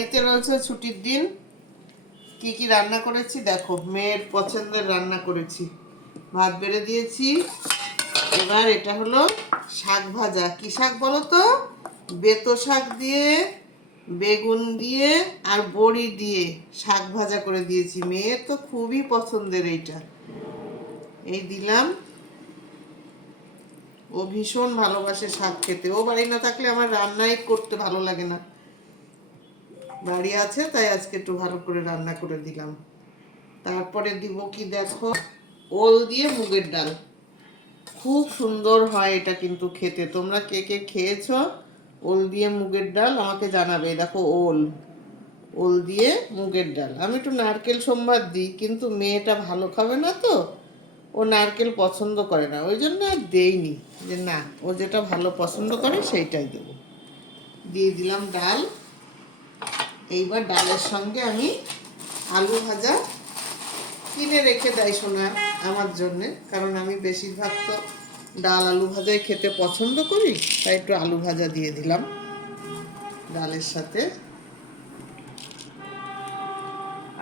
বাড়িতে রয়েছে ছুটির দিন, কি কি রান্না করেছি দেখো। মেয়ের পছন্দের রান্না করেছি, ভাত বেড়ে দিয়েছি। এবার এটা হলো শাক ভাজা। কি শাক বলো তো? বেতো শাক দিয়ে, বেগুন দিয়ে আর বড়ি দিয়ে শাক ভাজা করে দিয়েছি। মেয়ের তো খুবই পছন্দের এইটা। এই দিলাম। ও ভীষণ ভালোবাসে শাক খেতে। ও বাড়ি না থাকলে আমার রান্নাই করতে ভালো লাগে না, বাড়ি আছে তাই আজকে একটু ভালো করে রান্না করে দিলাম। তারপরে দিব কি দেখো, ওল দিয়ে মুগের ডাল। খুব সুন্দর হয় এটা কিন্তু খেতে। তোমরা কে কে খেয়েছো ওল দিয়ে মুগের ডাল আমাকে জানাবে। দেখো ওল, ওল দিয়ে মুগের ডাল। আমি একটু নারকেল সম্বাদ দিই, কিন্তু মেয়েটা ভালো খাবে না তো, ও নারকেল পছন্দ করে না, ওই জন্য আর দেইনি। যে না, ও যেটা ভালো পছন্দ করে সেইটাই দেবো। দিয়ে দিলাম ডাল। এইবার ডালের সঙ্গে আমি আলু ভাজা কিনে রেখে দেয় শোনা আমার জন্যে, কারণ আমি বেশিরভাগ তো ডাল আলু ভাজাই খেতে পছন্দ করি, তাই একটু আলু ভাজা দিয়ে দিলাম ডালের সাথে।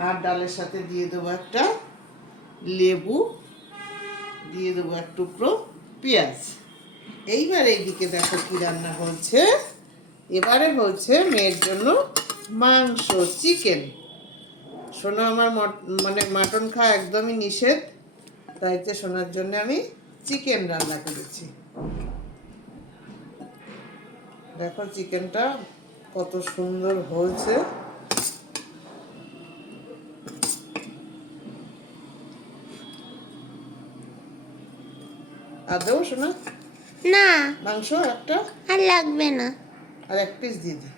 আর ডালের সাথে দিয়ে দেবো একটা লেবু, দিয়ে দেবো এক টুকরো পেঁয়াজ। এইবার এইদিকে দেখো কি রান্না হচ্ছে। এবারে হচ্ছে মেয়ের জন্য মাংস, চিকেন। সোনা আমার মানে মাটন খাওয়া একদমই নিষেধ, তাইতে সোনার জন্য আমি চিকেন রান্না করেছি। দেখো চিকেনটা কত সুন্দর হয়েছে। আর দেবো শোনা? না, মাংস একটা আর লাগবে না। আর এক পিস দিয়ে দিই,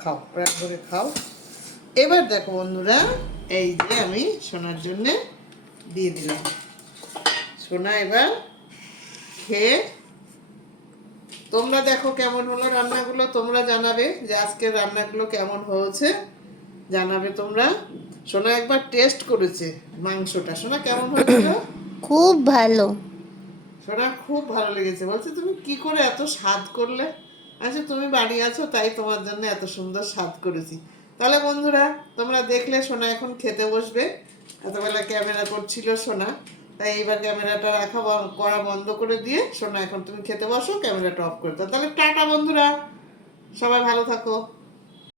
খাও প্রায় করে খাও। এবার দেখো বন্ধুরা, এই যে আমি সোনার জন্য দিয়ে দিলাম। সোনা এবার খেয়ে তোমরা দেখো কেমন হলো রান্নাগুলো, তোমরা জানাবে যে আজকের রান্নাগুলো কেমন হয়েছে, জানাবে তোমরা। সোনা একবার টেস্ট করেছে মাংসটা। সোনা কেমন হয়েছিল? খুব ভালো। সোনা খুব ভালো লেগেছে, বলছে তুমি কি করে এত স্বাদ করলে। আচ্ছা, তুমি বাড়ি আছো তাই তোমার জন্য এত সুন্দর স্বাদ করেছি। তাহলে বন্ধুরা, তোমরা দেখলে সোনা এখন খেতে বসবে। এতবেলা ক্যামেরা করছিল সোনা, তাই এইবার ক্যামেরাটা রাখা করা বন্ধ করে দিয়ে সোনা এখন তুমি খেতে বসো, ক্যামেরাটা অফ করে দাও। তাহলে টাটা বন্ধুরা, সবাই ভালো থাকো।